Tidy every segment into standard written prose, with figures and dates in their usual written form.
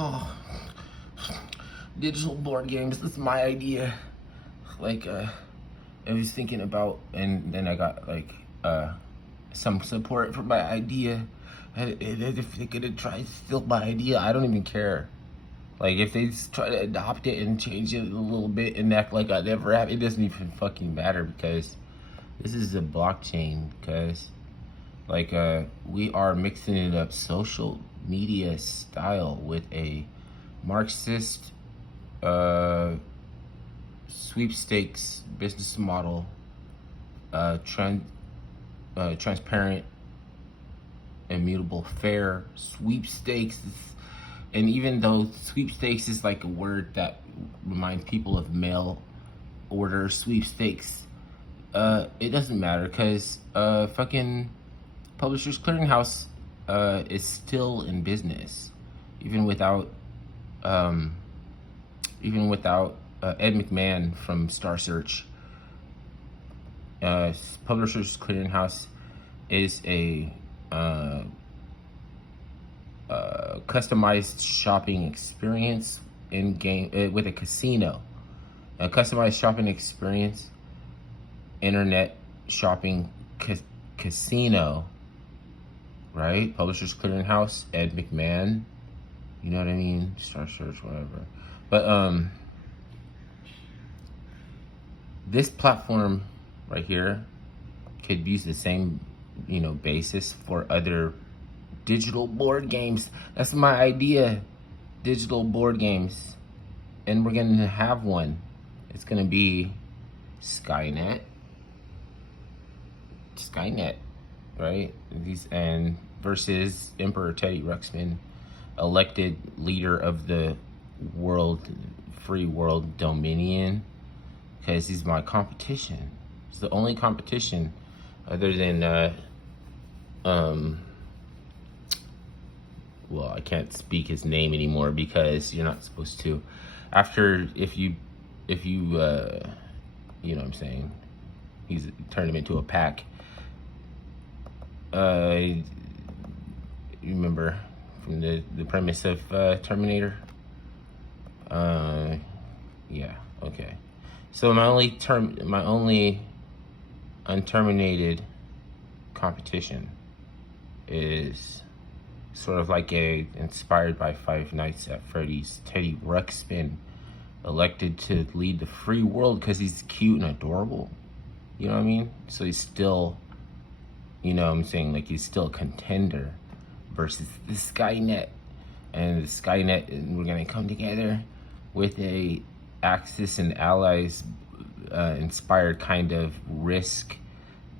Oh, digital board games. That's my idea. Like, I was thinking about, and then I got like some support for my idea. And if they're gonna try to steal my idea, I don't even care. Like, if they try to adopt it and change it a little bit and act like I never have, it doesn't even fucking matter because this is a blockchain. Because like, we are mixing it up social media style with a Marxist uh, sweepstakes business model, transparent, immutable, fair sweepstakes. And even though sweepstakes is like a word that reminds people of mail order sweepstakes, it doesn't matter because fucking Publishers Clearinghouse is still in business, even without um, Ed McMahon from Star Search. Publishers Clearinghouse is a customized shopping experience in game with a casino, a customized shopping experience, internet shopping casino, right? Publishers Clearinghouse, Ed McMahon, you know what I mean? Star Search, whatever. But this platform right here could use the same, basis for other digital board games. That's my idea. Digital board games. And we're gonna have one. It's gonna be Skynet. Skynet, right? And versus Emperor Teddy Ruxpin, elected leader of the free world dominion, because he's my competition. It's the only competition other than well, I can't speak his name anymore because you're not supposed to. After, if you you know what I'm saying, he's turned him into a pack. You remember from the premise of Terminator? Yeah, okay. So my only unterminated competition is sort of like inspired by Five Nights at Freddy's, Teddy Ruxpin, elected to lead the free world because he's cute and adorable. You know what I mean? So he's still, you know what I'm saying, like he's still a contender versus the Skynet. And the Skynet, and we're gonna come together with a Axis and Allies inspired kind of Risk,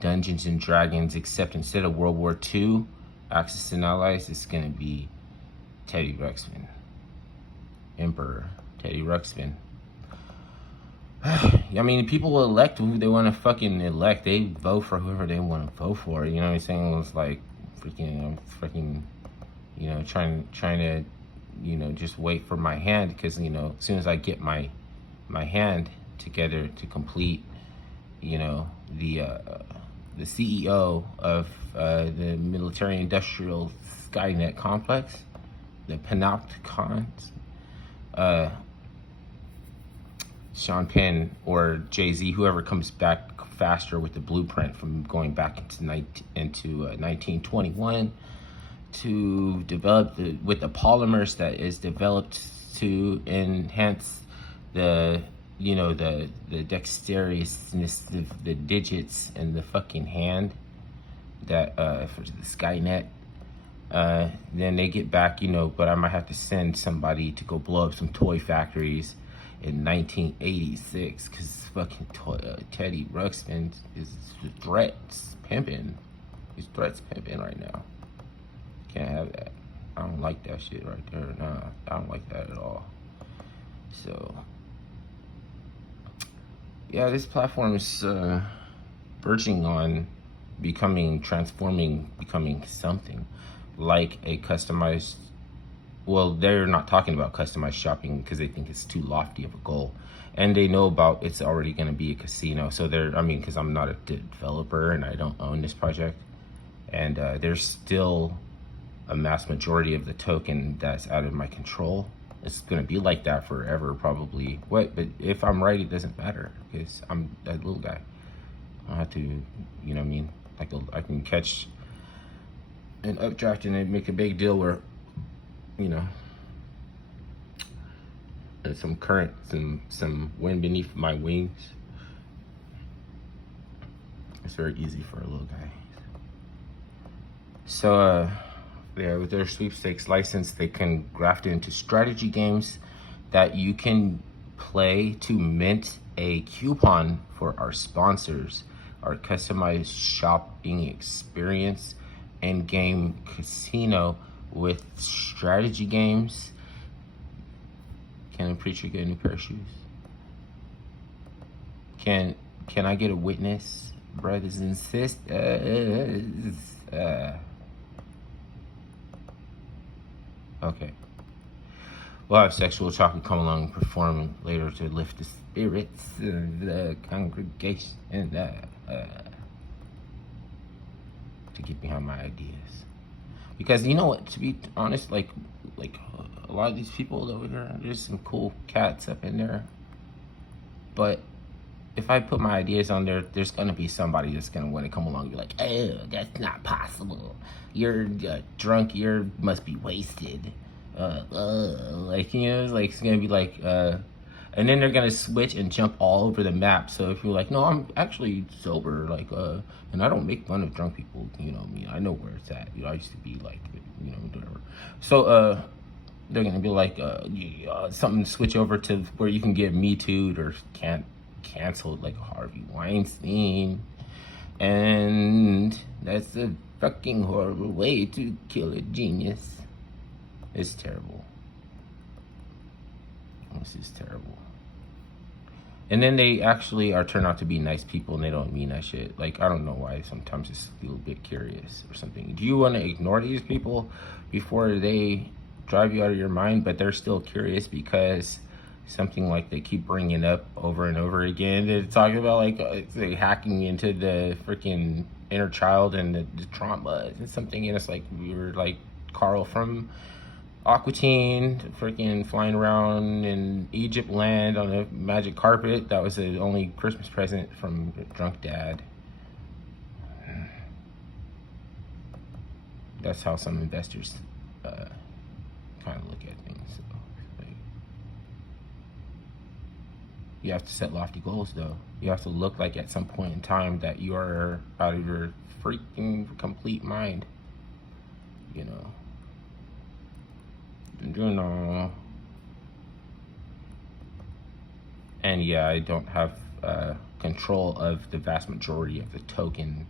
Dungeons and Dragons, except instead of World War II, Axis and Allies, it's gonna be Teddy Ruxpin, Emperor Teddy Ruxpin. I mean, people will elect who they want to fucking elect. They vote for whoever they want to vote for. You know what I'm saying? It's like freaking, trying to, just wait for my hand because as soon as I get my hand together to complete, the CEO of the military-industrial Skynet complex, the Panopticons, Sean Penn or Jay-Z, whoever comes back faster with the blueprint from going back into 1921 to develop with the polymers that is developed to enhance the the dexterousness of the digits and the fucking hand that for the Skynet. Then they get back, but I might have to send somebody to go blow up some toy factories in 1986 because fucking Teddy Ruxpin is threats pimping. He's threats pimping right now. Can't have that. I don't like that shit right there. Nah, I don't like that at all. So yeah, this platform is verging on becoming something like a customized. Well, they're not talking about customized shopping because they think it's too lofty of a goal, and they know about it's already going to be a casino. So because I'm not a developer and I don't own this project, and they're still a mass majority of the token that's out of my control. It's gonna be like that forever, probably. But if I'm right, it doesn't matter because I'm that little guy. I don't have to, you know what I mean? Like I can catch an updraft and it make a big deal where, you know, there's some current, some wind beneath my wings. It's very easy for a little guy. So yeah, with their sweepstakes license, they can graft it into strategy games that you can play to mint a coupon for our sponsors, our customized shopping experience and game casino with strategy games. Can a preacher get a new pair of shoes? Can I get a witness, brothers and sisters? Okay. We'll have Sexual Chocolate come along and perform later to lift the spirits of the congregation, to get behind my ideas. Because you know what, to be honest, like a lot of these people over there, there's some cool cats up in there. But if I put my ideas on there, there's gonna be somebody that's gonna want to come along and be like, "Oh, that's not possible. You're drunk. You must be wasted." Like, you know, it's gonna be like, and then they're gonna switch and jump all over the map. So if you're like, "No, I'm actually sober," like, and I don't make fun of drunk people. You know me. I know where it's at. You know, I used to be like, you know, whatever. So they're gonna be like, something switch over to where you can get Me Too'd or canceled like Harvey Weinstein, and that's a fucking horrible way to kill a genius. It's terrible. This is terrible. And then they actually turn out to be nice people and they don't mean that shit. Like, I don't know why sometimes it's a little bit curious or something. Do you want to ignore these people before they drive you out of your mind, but they're still curious because something like they keep bringing up over and over again? They're talking about like hacking into the freaking inner child and the trauma and something, and it's like we were like Carl from Aqua Teen freaking flying around in Egypt land on a magic carpet. That was the only Christmas present from a drunk dad. That's how some investors kind of look at things. So, like, you have to set lofty goals, though. You have to look like at some point in time that you are out of your freaking complete mind. You know. And yeah, I don't have control of the vast majority of the token.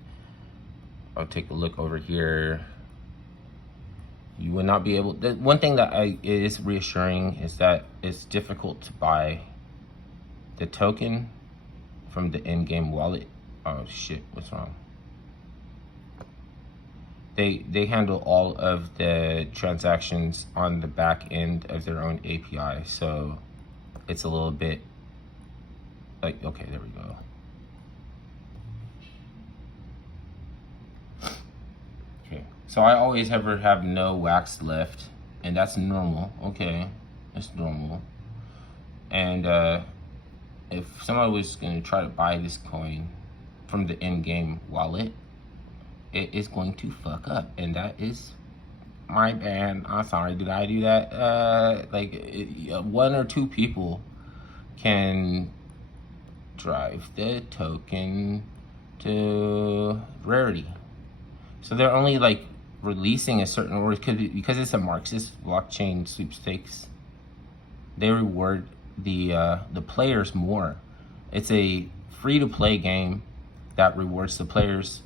I'll take a look over here. You will not be able. The one thing that is reassuring is that it's difficult to buy the token from the in-game wallet. Oh shit, what's wrong? They handle all of the transactions on the back end of their own API, so it's a little bit like, okay, there we go. Okay, so I always ever have no wax left, and that's normal. Okay, that's normal. And if somebody was gonna try to buy this coin from the in-game wallet, it is going to fuck up, and that is my bad. I'm sorry, did I do that? One or two people can drive the token to rarity. So they're only like releasing a certain order because it's a Marxist blockchain sweepstakes. They reward the players more. It's a free-to-play game that rewards the players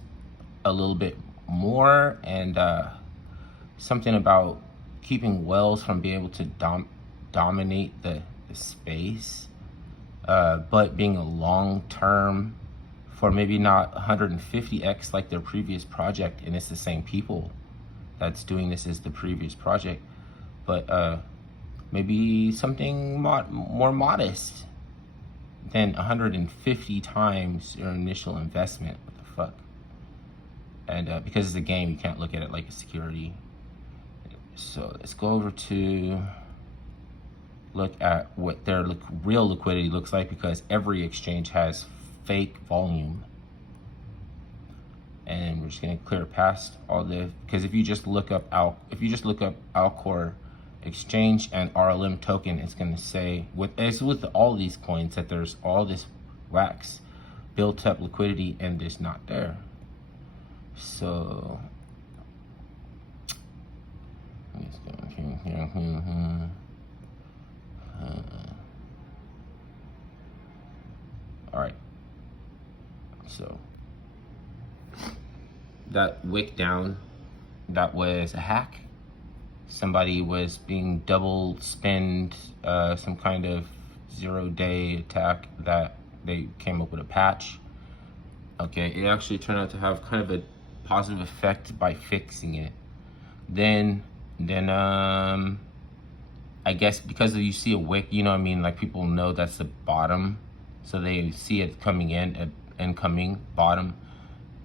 a little bit more, and something about keeping whales from being able to dominate the space, but being a long-term for maybe not 150x like their previous project, and it's the same people that's doing this as the previous project, but maybe something more modest than 150 times your initial investment. What the fuck? And because it's a game, you can't look at it like a security. So let's go over to look at what their real liquidity looks like, because every exchange has fake volume. And we're just gonna clear past all this, because if you just look up Alcor exchange and RLM token, it's gonna say with all these coins that there's all this wax built up liquidity and it's not there. So let's go here. All right, so that wick down, that was a hack. Somebody was being double spinned, some kind of 0-day attack that they came up with a patch. Okay, it actually turned out to have kind of a positive effect by fixing it. Then I guess because you see a wick, you know what I mean, like people know that's the bottom, so they see it coming in at incoming bottom.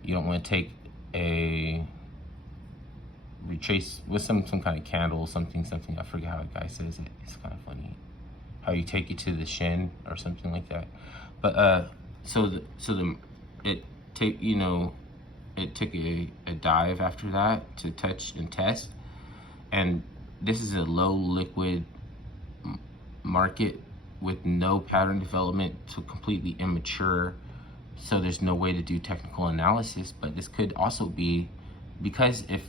You don't want to take a retrace with some kind of candle, something. I forget how a guy says it. It's kind of funny how you take it to the shin or something like that. But it took a dive after that to touch and test, and this is a low liquid market with no pattern development, so completely immature. So there's no way to do technical analysis, but this could also be because if,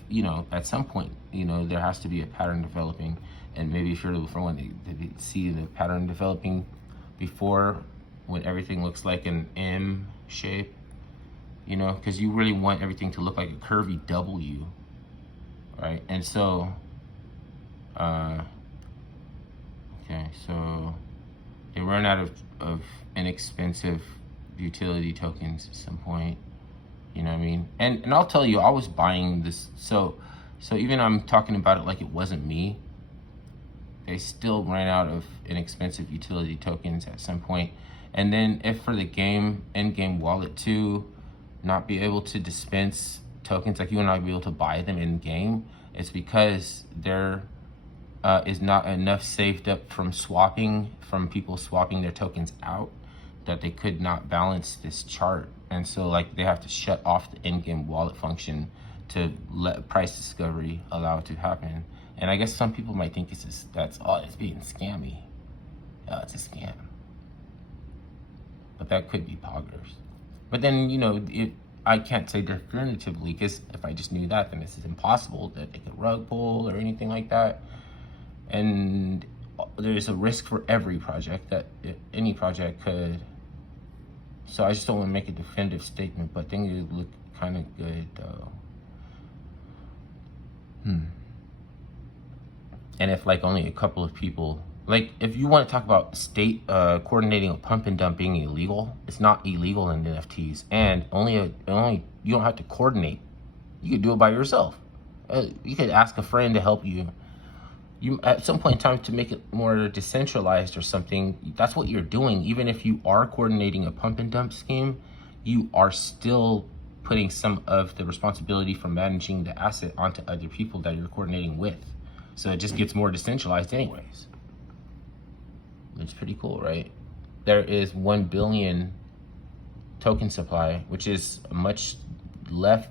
at some point, there has to be a pattern developing, and maybe if you're the one they see the pattern developing before, when everything looks like an M shape, because you really want everything to look like a curvy W, right? And so, okay, so they run out of inexpensive utility tokens at some point, you know what I mean? And I'll tell you, I was buying this, so even I'm talking about it like it wasn't me, they still ran out of inexpensive utility tokens at some point. And then if for the in-game wallet to not be able to dispense tokens, like you and not be able to buy them in game, it's because there is not enough saved up from people swapping their tokens out, that they could not balance this chart. And so like they have to shut off the in-game wallet function to let price discovery allow it to happen. And I guess some people might think it's being scammy. It's a scam. But that could be poggers. But then, I can't say definitively, because if I just knew that, then this is impossible that they could rug pull or anything like that. And there's a risk for every project that any project could. So I just don't want to make a definitive statement, but things look kind of good though. And if like only a couple of people, like if you want to talk about state coordinating a pump and dump being illegal, it's not illegal in NFTs, and only you don't have to coordinate. You could do it by yourself. You could ask a friend to help you. You at some point in time, to make it more decentralized or something, that's what you're doing. Even if you are coordinating a pump and dump scheme, you are still putting some of the responsibility for managing the asset onto other people that you're coordinating with. So it just gets more decentralized anyways. It's pretty cool, right? There is 1 billion token supply, which is much left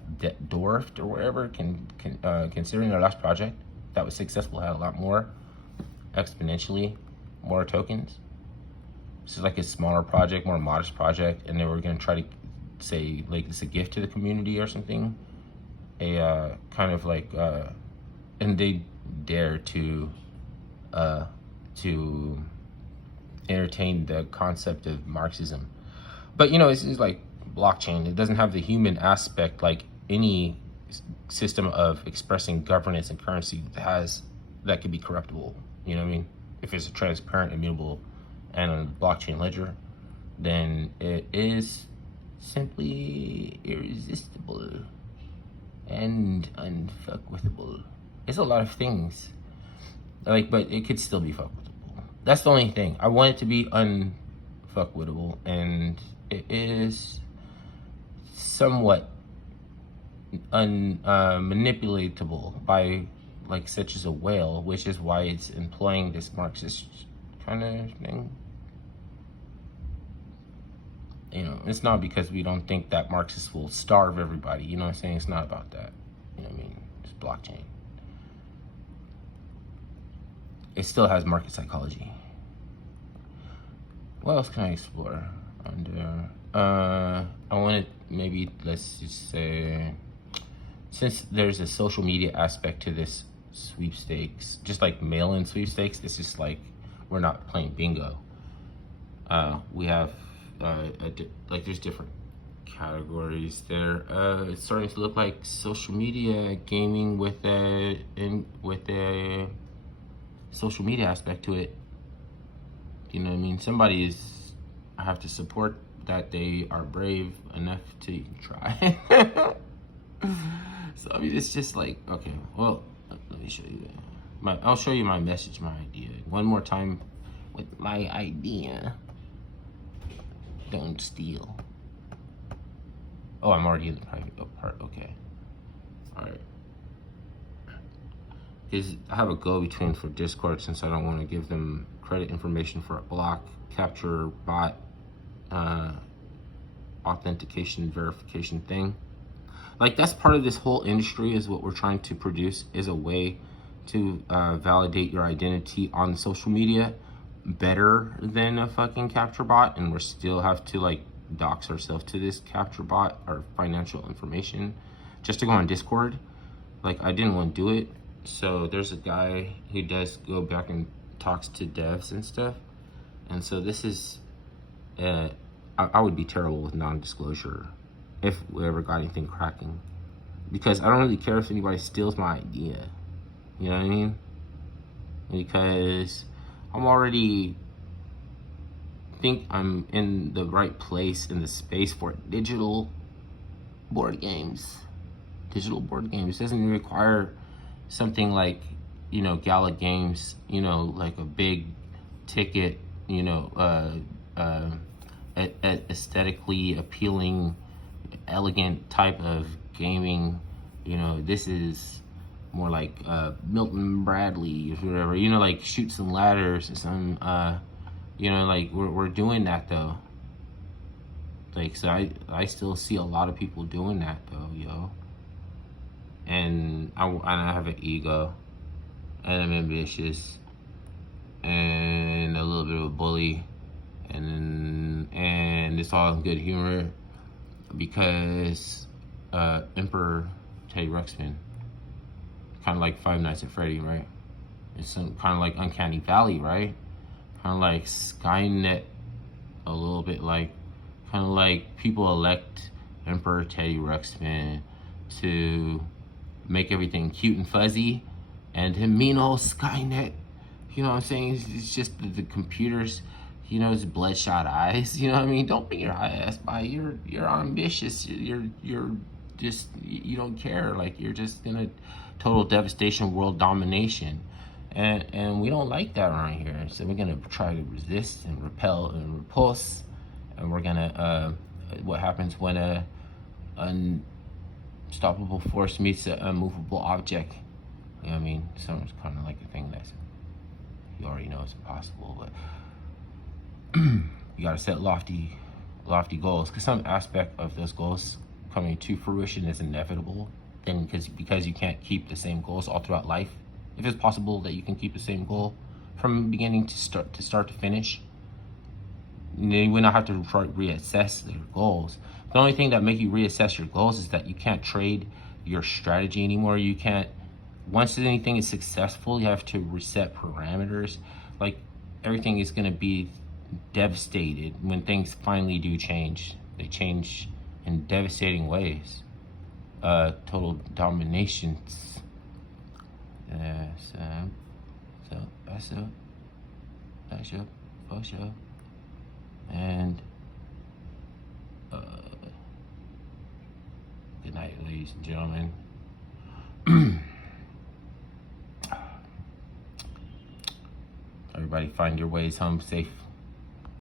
dwarfed or whatever, considering our last project that was successful had a lot more, exponentially more tokens. This is like a smaller project, more modest project, and they were going to try to say like it's a gift to the community or something, a kind of like and they dare to entertain the concept of Marxism. But it's like blockchain, it doesn't have the human aspect like any system of expressing governance and currency that could be corruptible. You know what I mean? If it's a transparent, immutable, and a blockchain ledger, then it is simply irresistible and unfuckwithable. It's a lot of things, but it could still be fuckwithable. That's the only thing. I want it to be unfuckwittable, and it is somewhat manipulatable by like such as a whale, which is why it's employing this Marxist kind of thing. You know, it's not because we don't think that Marxists will starve everybody. You know what I'm saying? It's not about that. You know what I mean? It's blockchain. It still has market psychology. What else can I explore under? I want to maybe, let's just say, since there's a social media aspect to this sweepstakes, just like mail-in sweepstakes, this is like, we're not playing bingo. We have, like there's different categories there. It's starting to look like social media gaming with a social media aspect to it. You know what I mean? I have to support that they are brave enough to even try. So I mean, it's just like, okay, well, let me show you. I'll show you my message, my idea. One more time with my idea. Don't steal. Oh, I'm already in the private part, okay. All right. Because I have a go-between for Discord since I don't want to give them credit information for a block capture bot authentication verification thing. Like, that's part of this whole industry, is what we're trying to produce, is a way to validate your identity on social media better than a fucking capture bot, and we still have to like dox ourselves to this capture bot or financial information just to go on Discord. Like, I didn't want to do it. So there's a guy who does go back and talks to devs and stuff. And so this is, I would be terrible with non-disclosure if we ever got anything cracking. Because I don't really care if anybody steals my idea. You know what I mean? Because I'm in the right place in the space for digital board games. Digital board games doesn't require something like, you know, Gala Games, you know, like a big ticket, you know, aesthetically appealing, elegant type of gaming. You know, this is more like Milton Bradley or whatever, you know, like Chutes and Ladders or some, you know, like we're doing that though. Like, so I still see a lot of people doing that though, yo. And I have an ego, and I'm ambitious, and a little bit of a bully, and it's all in good humor, because Emperor Teddy Ruxpin, kind of like Five Nights at Freddy, right? It's some kind of like Uncanny Valley, right? Kind of like Skynet, a little bit like, kind of like people elect Emperor Teddy Ruxpin to make everything cute and fuzzy, and him mean old Skynet, you know what I'm saying? It's just the computers, you know, his bloodshot eyes, you know what I mean? Don't bring your high ass by. You're ambitious. You're just, you don't care. Like, you're just gonna total devastation, world domination, and we don't like that around here. So we're gonna try to resist and repel and repulse, and we're gonna what happens when a unstoppable force meets an unmovable object? You know what I mean? So it's kind of like a thing that's, you already know it's impossible, but you gotta set lofty goals, because some aspect of those goals coming to fruition is inevitable. Then because you can't keep the same goals all throughout life. If it's possible that you can keep the same goal from beginning to start to finish, you will not have to reassess your goals. The only thing that make you reassess your goals is that you can't trade your strategy anymore. You can't, once anything is successful, you have to reset parameters. Like, everything is gonna be devastated when things finally do change. They change in devastating ways. Total dominations. So that's it for sure. And good night, ladies and gentlemen. Everybody find your ways home safe.